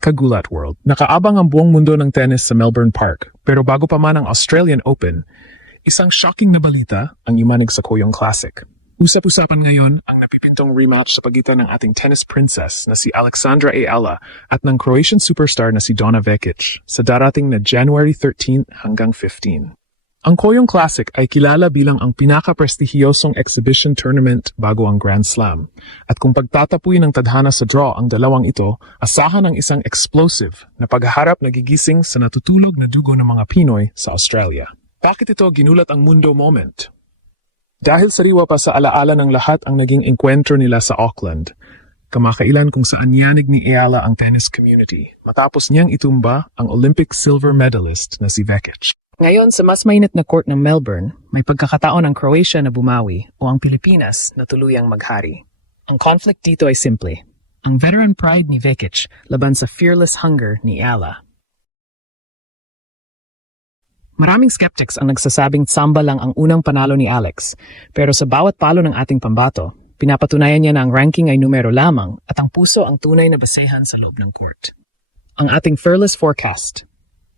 Kagulat World. Nakaabang ang buong mundo ng tennis sa Melbourne Park, pero bago pa man ang Australian Open, isang shocking na balita ang imanig sa Koyong Classic. Usap-usapan ngayon ang napipintong rematch sa pagitan ng ating tennis princess na si Alexandra Ayala at ng Croatian superstar na si Donna Vekic sa darating na January 13 hanggang 15. Ang Koyong Classic ay kilala bilang ang pinaka-prestihiyosong exhibition tournament bago ang Grand Slam. At kung pagtatapuin ng tadhana sa draw ang dalawang ito, asahan ang isang explosive na paghaharap na gigising sa natutulog na dugo ng mga Pinoy sa Australia. Bakit ito ginulat ang mundo moment? Dahil sariwa pa sa alaala ng lahat ang naging enkwentro nila sa Auckland, kamakailan kung saan yanig ni Ayala ang tennis community matapos niyang itumba ang Olympic silver medalist na si Vekic. Ngayon, sa mas mainit na court ng Melbourne, may pagkakataon ang Croatia na bumawi o ang Pilipinas na tuluyang maghari. Ang conflict dito ay simple. Ang veteran pride ni Vekic laban sa fearless hunger ni Ayala. Maraming skeptics ang nagsasabing tsamba lang ang unang panalo ni Alex, pero sa bawat palo ng ating pambato, pinapatunayan niya na ang ranking ay numero lamang at ang puso ang tunay na basehan sa loob ng court. Ang ating fearless forecast.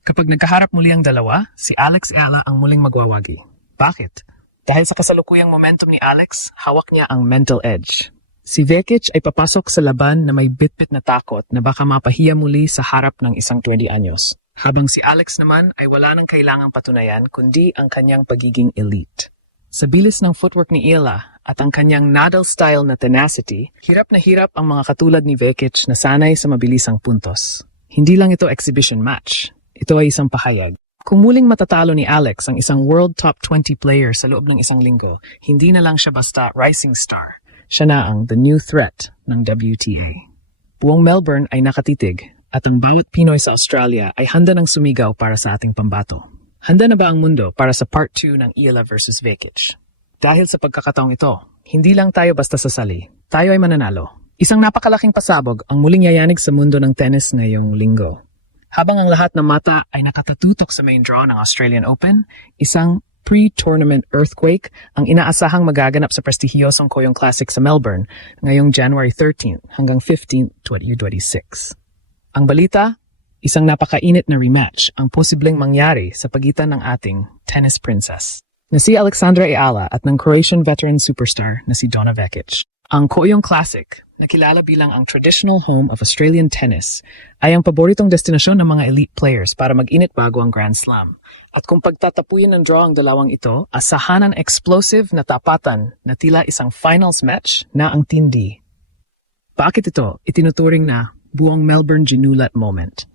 Kapag nagkaharap muli ang dalawa, si Alex Ayala ang muling magwawagi. Bakit? Dahil sa kasalukuyang momentum ni Alex, hawak niya ang mental edge. Si Vekic ay papasok sa laban na may bitbit na takot na baka mapahiya muli sa harap ng isang 20 anyos. Habang si Alex naman ay wala nang kailangang patunayan kundi ang kanyang pagiging elite. Sa bilis ng footwork ni Ayala at ang kanyang Nadal-style na tenacity, hirap na hirap ang mga katulad ni Vekic na sanay sa mabilisang puntos. Hindi lang ito exhibition match. Ito ay isang pahayag. Kung muling matatalo ni Alex ang isang world top 20 player sa loob ng isang linggo, hindi na lang siya basta rising star. Siya na ang the new threat ng WTA. Buong Melbourne ay nakatitig at ang bawat Pinoy sa Australia ay handa ng sumigaw para sa ating pambato. Handa na ba ang mundo para sa part 2 ng Ayala versus Vekic? Dahil sa pagkakataong ito, hindi lang tayo basta sasali, tayo ay mananalo. Isang napakalaking pasabog ang muling yayanig sa mundo ng tennis ngayong linggo. Habang ang lahat ng mata ay nakatatutok sa main draw ng Australian Open, isang pre-tournament earthquake ang inaasahang magaganap sa prestihiyosong Koyong Classic sa Melbourne ngayong January 13 hanggang 15, 2026. Ang balita, isang napakainit na rematch ang posibleng mangyari sa pagitan ng ating tennis princess na si Alexandra Ayala at ng Croatian veteran superstar na si Donna Vekic. Ang Koyong Classic, na kilala bilang ang traditional home of Australian tennis, ay ang paboritong destinasyon ng mga elite players para mag-init bago ang Grand Slam. At kung pagtatapuyin ng draw ang dalawang ito, asahan ang explosive na tapatan na tila isang finals match na ang tindi. Bakit ito itinuturing na buong Melbourne ginulat moment?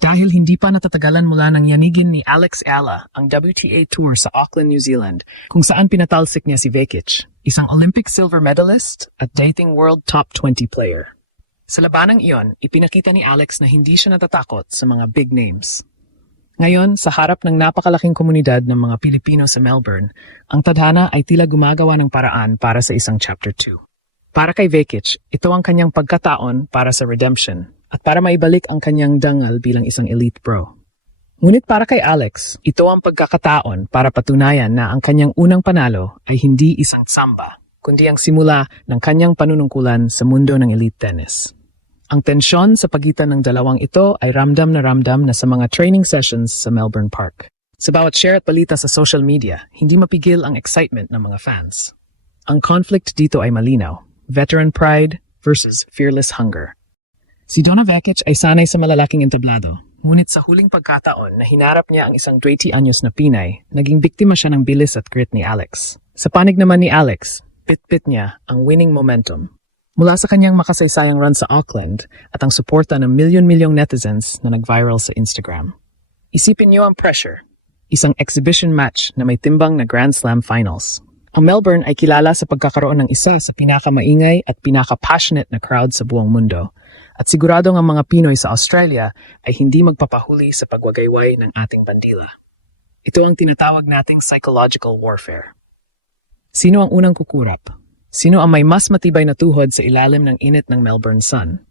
Dahil hindi pa natatagalan mula nang yanigin ni Alex Ayala ang WTA Tour sa Auckland, New Zealand, kung saan pinatalsik niya si Vekic, isang Olympic silver medalist at dating world top 20 player. Sa labanang iyon, ipinakita ni Alex na hindi siya natatakot sa mga big names. Ngayon, sa harap ng napakalaking komunidad ng mga Pilipino sa Melbourne, ang tadhana ay tila gumagawa ng paraan para sa isang Chapter 2. Para kay Vekic, ito ang kanyang pagkataon para sa redemption at para maibalik ang kanyang dangal bilang isang elite pro. Ngunit para kay Alex, ito ang pagkakataon para patunayan na ang kanyang unang panalo ay hindi isang tsamba, kundi ang simula ng kanyang panunungkulan sa mundo ng elite tennis. Ang tensyon sa pagitan ng dalawang ito ay ramdam na sa mga training sessions sa Melbourne Park. Sa bawat share at balita sa social media, hindi mapigil ang excitement ng mga fans. Ang conflict dito ay malinaw, veteran pride versus fearless hunger. Si Donna Vekic ay sanay sa malalaking entablado, ngunit sa huling pagkataon na hinarap niya ang isang 20 anyos na Pinay, naging biktima siya ng bilis at grit ni Alex. Sa panig naman ni Alex, pit-pit niya ang winning momentum. Mula sa kanyang makasaysayang run sa Auckland at ang suporta ng milyon-milyong netizens na nag-viral sa Instagram. Isipin niyo ang pressure, isang exhibition match na may timbang na Grand Slam Finals. Ang Melbourne ay kilala sa pagkakaroon ng isa sa pinakamaingay at pinaka-passionate na crowd sa buong mundo. At siguradong ang mga Pinoy sa Australia ay hindi magpapahuli sa pagwagayway ng ating bandila. Ito ang tinatawag nating psychological warfare. Sino ang unang kukurap? Sino ang may mas matibay na tuhod sa ilalim ng init ng Melbourne sun?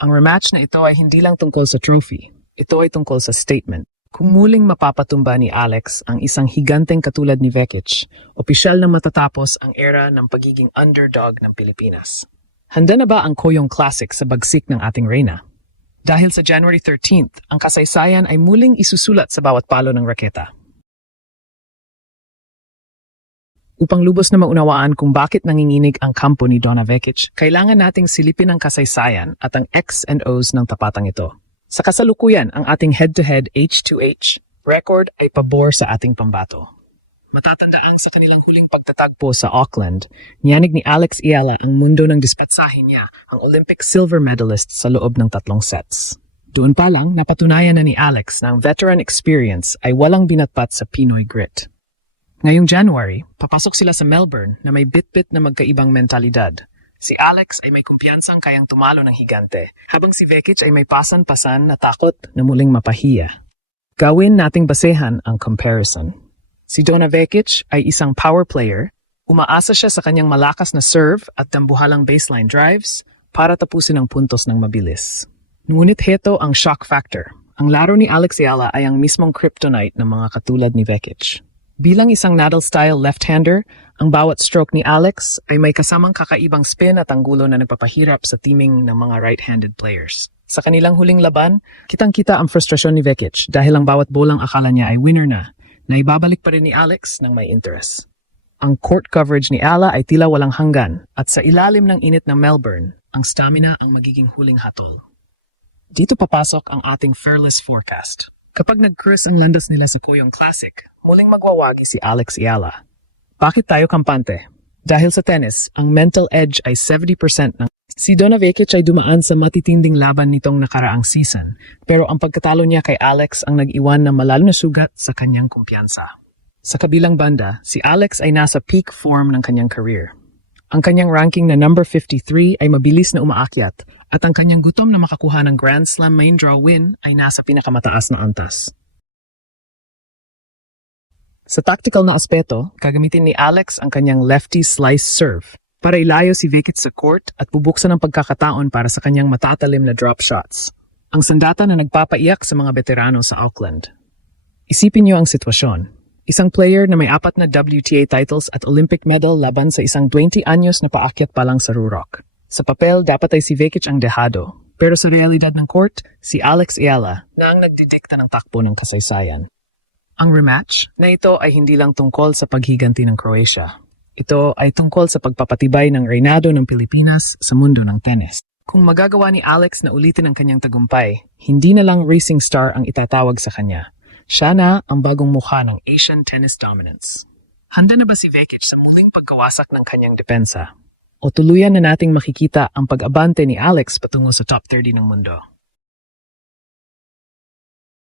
Ang rematch na ito ay hindi lang tungkol sa trophy. Ito ay tungkol sa statement. Kung muling mapapatumba ni Alex ang isang higanteng katulad ni Vekic, opisyal na matatapos ang era ng pagiging underdog ng Pilipinas. Handa na ba ang Koyong Classic sa bagsik ng ating reyna? Dahil sa January 13th, ang kasaysayan ay muling isusulat sa bawat palo ng raketa. Upang lubos na maunawaan kung bakit nanginginig ang kampo ni Donna Vekic, kailangan nating silipin ang kasaysayan at ang X and O's ng tapatang ito. Sa kasalukuyan, ang ating head-to-head H2H record ay pabor sa ating pambato. Matatandaan sa kanilang huling pagtatagpo sa Auckland, niyanig ni Alex Ayala ang mundo ng dispatsahin niya, ang Olympic silver medalist sa loob ng 3 sets. Doon pa lang, napatunayan na ni Alex na ang veteran experience ay walang binatpat sa Pinoy grit. Ngayong January, papasok sila sa Melbourne na may bit-bit na magkaibang mentalidad. Si Alex ay may kumpiyansang kayang tumalo ng higante, habang si Vekic ay may pasan-pasan na takot na muling mapahiya. Gawin nating basehan ang comparison. Si Donna Vekic ay isang power player, umaasa siya sa kanyang malakas na serve at dambuhalang baseline drives para tapusin ang puntos ng mabilis. Ngunit heto ang shock factor. Ang laro ni Alex Ayala ay ang mismong kryptonite ng mga katulad ni Vekic. Bilang isang Nadal-style left-hander, ang bawat stroke ni Alex ay may kasamang kakaibang spin at anggulo na nagpapahirap sa teaming ng mga right-handed players. Sa kanilang huling laban, kitang-kita ang frustrasyon ni Vekic dahil ang bawat bolang akala niya ay winner na ibabalik pa rin ni Alex ng may interest. Ang court coverage ni Ala ay tila walang hanggan at sa ilalim ng init ng Melbourne, ang stamina ang magiging huling hatol. Dito papasok ang ating fearless forecast. Kapag nag-cruise ang landas nila sa Koyong Classic, muling magwawagi si Alex Ayala. Bakit tayo kampante? Dahil sa tennis, ang mental edge ay 70% ng... Si Donna Vekic ay dumaan sa matitinding laban nitong nakaraang season, pero ang pagkatalo niya kay Alex ang nag-iwan ng malalim na sugat sa kanyang kumpiyansa. Sa kabilang banda, si Alex ay nasa peak form ng kanyang career. Ang kanyang ranking na number 53 ay mabilis na umaakyat at ang kanyang gutom na makakuha ng Grand Slam main draw win ay nasa pinakamataas na antas. Sa tactical na aspeto, gagamitin ni Alex ang kanyang lefty slice serve para ilayo si Vekic sa court at bubuksan ang pagkakataon para sa kanyang matatalim na drop shots. Ang sandata na nagpapaiyak sa mga veterano sa Auckland. Isipin niyo ang sitwasyon. Isang player na may 4 na WTA titles at Olympic medal laban sa isang 20 anyos na paakyat pa lang sa Rurok. Sa papel, dapat ay si Vekic ang dehado. Pero sa realidad ng court, si Alex Ayala na ang nagdidikta ng takbo ng kasaysayan. Ang rematch na ito ay hindi lang tungkol sa paghiganti ng Croatia. Ito ay tungkol sa pagpapatibay ng reynado ng Pilipinas sa mundo ng tennis. Kung magagawa ni Alex na ulitin ang kanyang tagumpay, hindi na lang racing star ang itatawag sa kanya. Siya na ang bagong mukha ng Asian tennis dominance. Handa na ba si Vekic sa muling pagkawasak ng kanyang depensa? O tuluyan na nating makikita ang pag-abante ni Alex patungo sa top 30 ng mundo?